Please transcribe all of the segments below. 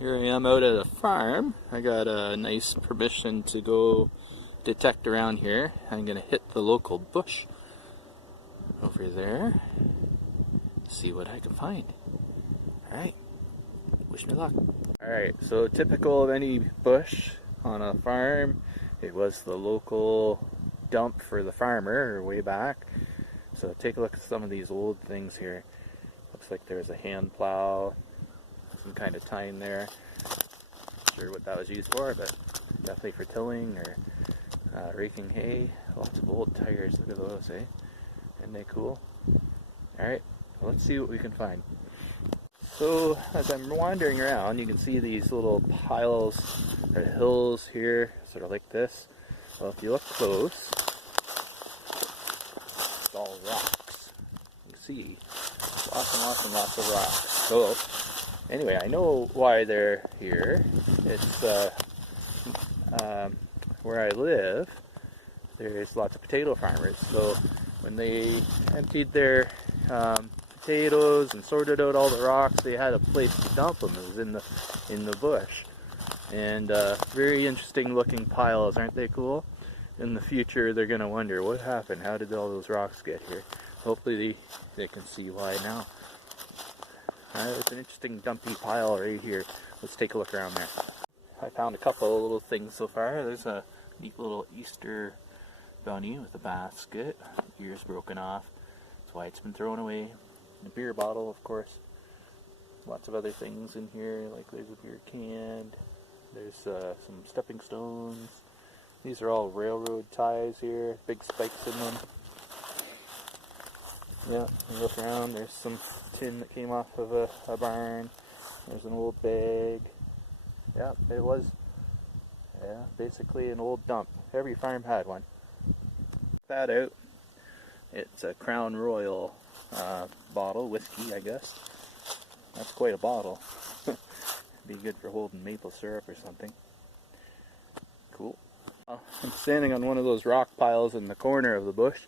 Here I am out at a farm. I got a nice permission to go detect around here. I'm gonna hit the local bush over there, see what I can find. Alright, wish me luck. Alright, so typical of any bush on a farm, it was the local dump for the farmer way back. So take a look at some of these old things here. Looks like there's a hand plow, some kind of time there. Not sure what that was used for, but definitely for tilling or raking hay. Lots of old tires, look at those, eh? Isn't they cool? Alright, well, let's see what we can find. So as I'm wandering around, you can see these little piles or hills here, sort of like this. Well, if you look close, it's all rocks. You can see lots and lots and lots of rocks. So anyway, I know why they're here. It's where I live, there's lots of potato farmers. So when they emptied their potatoes and sorted out all the rocks, they had a place to dump them. It was in the bush. And very interesting looking piles, aren't they cool? In the future, they're going to wonder what happened. How did all those rocks get here? Hopefully they can see why now. It's an interesting dumpy pile right here. Let's take a look around there. I found a couple of little things so far. There's a neat little Easter bunny with a basket. Ears broken off. That's why it's been thrown away. A beer bottle, of course. Lots of other things in here, like there's a beer can. There's some stepping stones. These are all railroad ties here. Big spikes in them. Yeah, you look around, there's some tin that came off of a barn. There's an old bag. Yeah, it was basically an old dump. Every farm had one. Check that out. It's a Crown Royal bottle, whiskey, I guess. That's quite a bottle. Be good for holding maple syrup or something. Cool. I'm standing on one of those rock piles in the corner of the bush.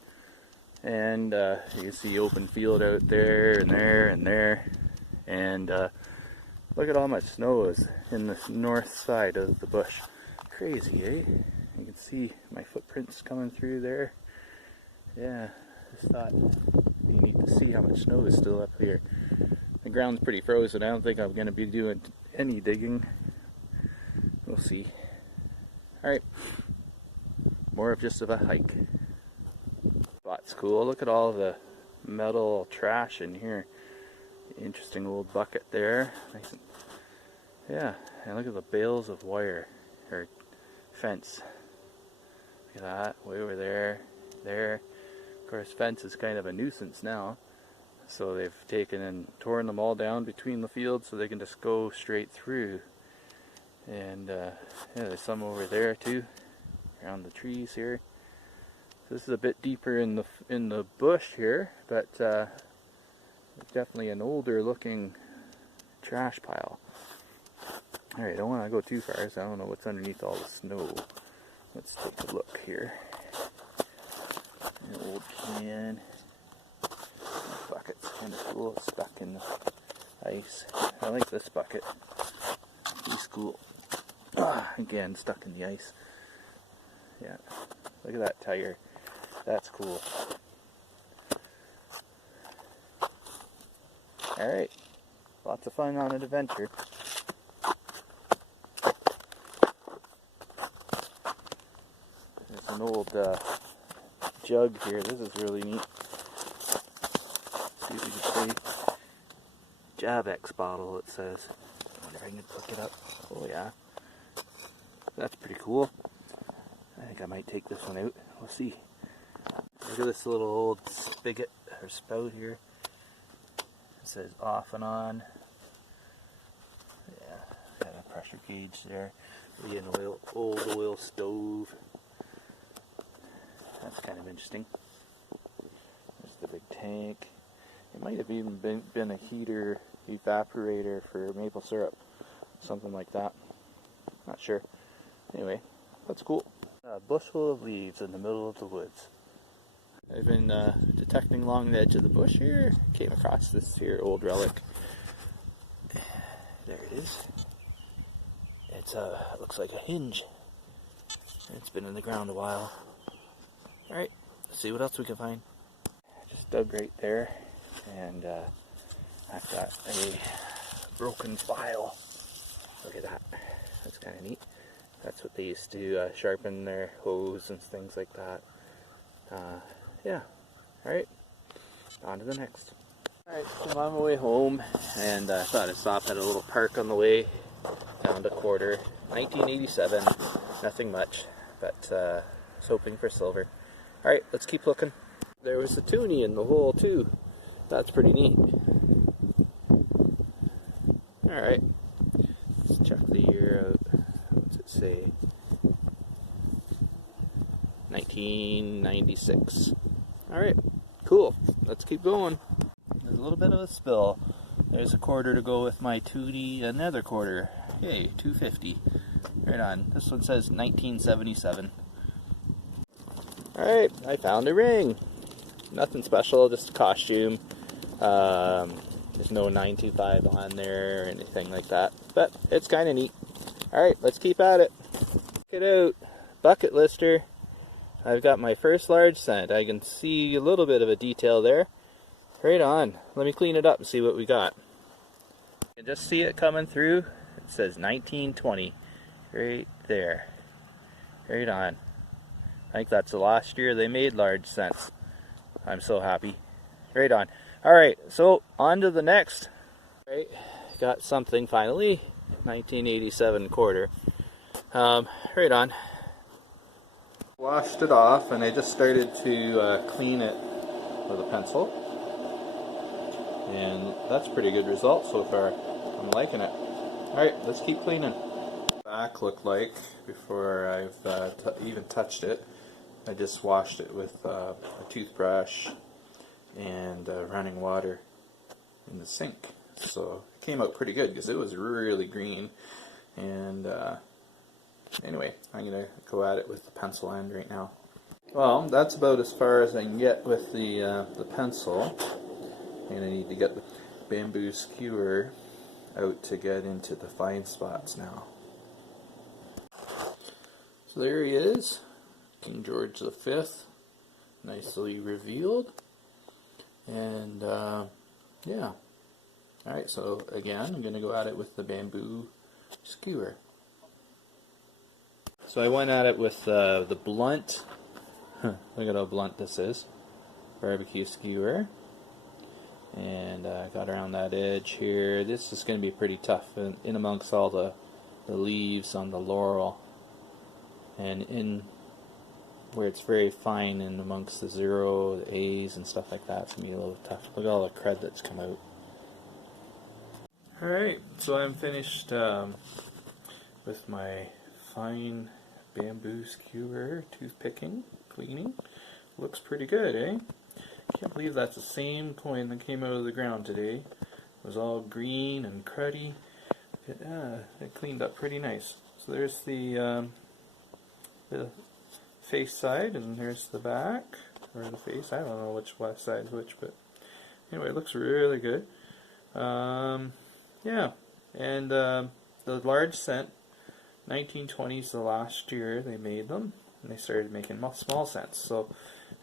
And you can see open field out there and there and there. And look at how much snow is in the north side of the bush. Crazy, eh? You can see my footprints coming through there. Yeah, just thought it'd be neat to see how much snow is still up here. The ground's pretty frozen. I don't think I'm going to be doing any digging. We'll see. Alright, more of just of a hike. Spot's cool. Look at all the metal trash in here. Interesting old bucket there. Nice and, yeah, and look at the bales of wire or fence. Look at that, way over there, there. Of course, fence is kind of a nuisance now, so they've taken and torn them all down between the fields so they can just go straight through. And yeah, there's some over there too, around the trees here. This is a bit deeper in the bush here, but definitely an older looking trash pile. Alright, I don't want to go too far, so I don't know what's underneath all the snow. Let's take a look here. An old can. This bucket's kind of cool, it's stuck in the ice. I like this bucket. He's cool. Again, stuck in the ice. Yeah, look at that tire. That's cool. Alright, lots of fun on an adventure. There's an old jug here. This is really neat. Let's see if we can see. Javex bottle, it says. I wonder if I can pick it up. Oh yeah. That's pretty cool. I think I might take this one out. We'll see. Look at this little old spigot or spout here. It says off and on. Yeah, got a pressure gauge there. Maybe an old oil stove. That's kind of interesting. There's the big tank. It might have even been a heater evaporator for maple syrup. Something like that. Not sure. Anyway, that's cool. A bushel of leaves in the middle of the woods. I've been detecting along the edge of the bush here. Came across this here old relic. There it is. It looks like a hinge. It's been in the ground a while. Alright, let's see what else we can find. Just dug right there, and I've got a broken file. Look at that. That's kind of neat. That's what they used to sharpen their hose and things like that. Yeah. Alright, on to the next. Alright, so I'm on my way home, and I thought I'd stop at a little park on the way. Found a quarter. 1987. Nothing much, but I was hoping for silver. Alright, let's keep looking. There was a toonie in the hole too. That's pretty neat. Alright, let's check the year out. What's it say? 1996. Alright, cool. Let's keep going. There's a little bit of a spill. There's a quarter to go with my toonie. Another quarter. Yay, 250. Right on. This one says 1977. Alright, I found a ring. Nothing special, just a costume. There's no 925 on there or anything like that. But it's kind of neat. Alright, let's keep at it. Check it out. Bucket lister. I've got my first large cent. I can see a little bit of a detail there. Right on. Let me clean it up and see what we got. You can just see it coming through. It says 1920. Right there. Right on. I think that's the last year they made large cents. I'm so happy. Right on. Alright, so on to the next. Right, got something finally. 1987 quarter. Right on. Washed it off, and I just started to clean it with a pencil. And that's a pretty good result so far. I'm liking it. Alright, let's keep cleaning. Back looked like before I've even touched it. I just washed it with a toothbrush and running water in the sink. So it came out pretty good because it was really green. And anyway, I'm going to go at it with the pencil end right now. Well, that's about as far as I can get with the pencil. And I need to get the bamboo skewer out to get into the fine spots now. So there he is, King George V, nicely revealed. And yeah. Alright, so again, I'm going to go at it with the bamboo skewer. So I went at it with the blunt, look at how blunt this is, barbecue skewer. And got around that edge here. This is going to be pretty tough in amongst all the leaves on the laurel. And in where it's very fine in amongst the zero, the A's and stuff like that, it's going to be a little tough. Look at all the crud that's come out. Alright, so I'm finished with my fine bamboo skewer, toothpicking, cleaning. Looks pretty good, eh? Can't believe that's the same coin that came out of the ground today. It was all green and cruddy. It cleaned up pretty nice. So there's the face side, and there's the back, or the face. I don't know which side is which, but anyway, it looks really good. Yeah, and the large cent, 1920s, the last year they made them, and they started making small cents. So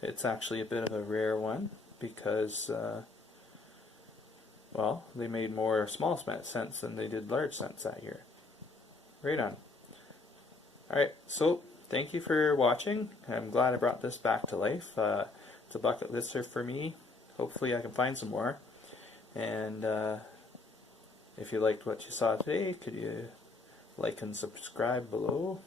it's actually a bit of a rare one because, well, they made more small cents than they did large cents that year. Right on. Alright, so thank you for watching. I'm glad I brought this back to life. It's a bucket lister for me. Hopefully I can find some more. And if you liked what you saw today, could you like and subscribe below?